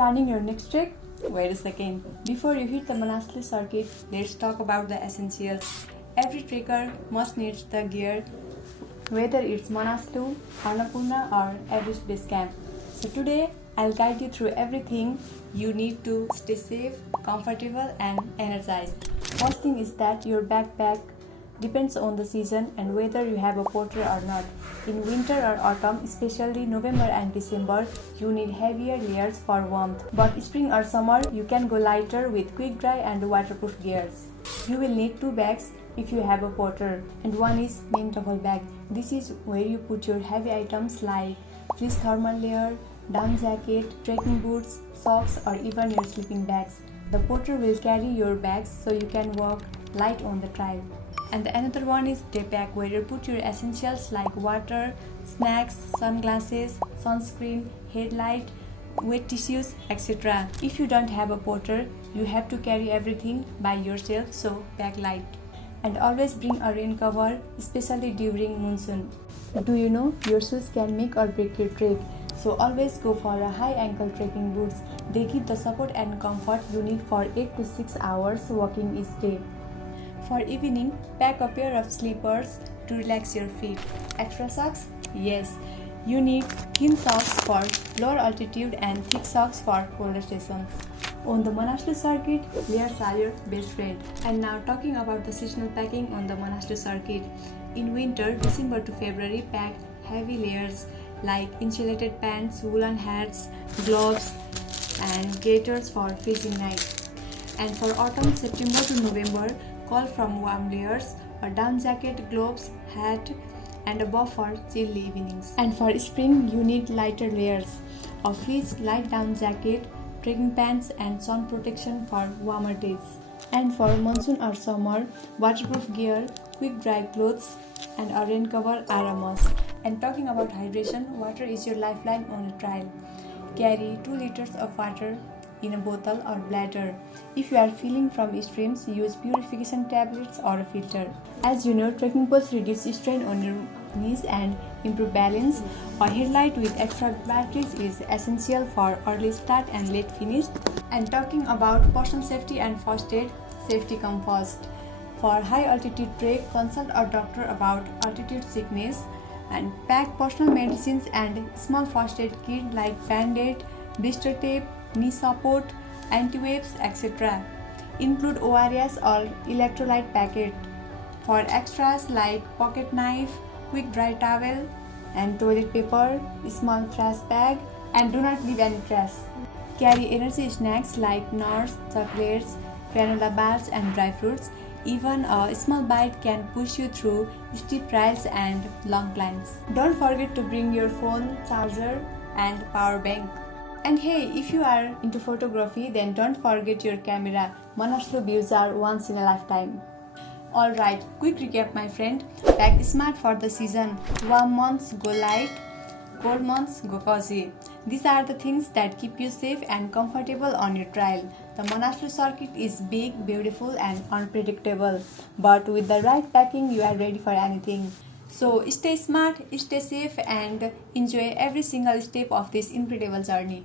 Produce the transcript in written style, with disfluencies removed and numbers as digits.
planning your next trek? Wait a second. Before you hit the Manaslu Circuit, let's talk about the essentials. Every trekker must need the gear, whether it's Manaslu, Annapurna or Everest Base Camp. So today, I'll guide you through everything you need to stay safe, comfortable and energized. First thing is that your backpack depends on the season and whether you have a porter or not. In winter or autumn, especially November and December, you need heavier layers for warmth. But spring or summer, you can go lighter with quick dry and waterproof gears. You will need 2 bags if you have a porter, and one is main duffel bag. This is where you put your heavy items like fleece thermal layer, down jacket, trekking boots, socks or even your sleeping bags. The porter will carry your bags so you can walk light on the trail. And the another one is day pack, where you put your essentials like water, snacks, sunglasses, sunscreen, headlight, wet tissues, etc. If you don't have a porter, you have to carry everything by yourself, so pack light. And always bring a rain cover, especially during monsoon. Do you know your shoes can make or break your trek? So always go for a high ankle trekking boots. They give the support and comfort you need for 8 to 6 hours walking each day. For evening, pack a pair of slippers to relax your feet. Extra socks? Yes, you need thin socks for lower altitude and thick socks for colder seasons. On the Manaslu Circuit, layers are your best friend. And now talking about the seasonal packing on the Manaslu Circuit. In winter, December to February, pack heavy layers like insulated pants, woolen hats, gloves and gaiters for freezing night. And for autumn, September to November, call from warm layers, a down jacket, gloves, hat and a buff for chill evenings. And for spring, you need lighter layers, a fleece light down jacket, trekking pants and sun protection for warmer days. And for monsoon or summer, waterproof gear, quick dry clothes and a rain cover are a must. And talking about hydration, water is your lifeline on a trail. Carry 2 liters of water in a bottle or bladder. If you are filling from streams, use purification tablets or a filter. As you know, trekking poles reduce strain on your knees and improve balance. A headlight with extra batteries is essential for early start and late finish. And talking about personal safety and first aid, safety comes first. For high altitude trek, consult a doctor about altitude sickness and pack personal medicines and small first aid kit like band-aid, blister tape, knee support, anti-waves, etc. Include ORS or electrolyte packet. For extras like pocket knife, quick dry towel and toilet paper, small trash bag, and do not leave any trash. Carry energy snacks like nuts, chocolates, granola bars and dry fruits. Even a small bite can push you through steep trails and long climbs. Don't forget to bring your phone, charger and power bank. And hey, if you are into photography, then don't forget your camera. Manaslu views are once in a lifetime. Alright, quick recap my friend. Pack smart for the season. Warm months go light, cold months go cozy. These are the things that keep you safe and comfortable on your trail. The Manaslu Circuit is big, beautiful and unpredictable. But with the right packing, you are ready for anything. So stay smart, stay safe and enjoy every single step of this incredible journey.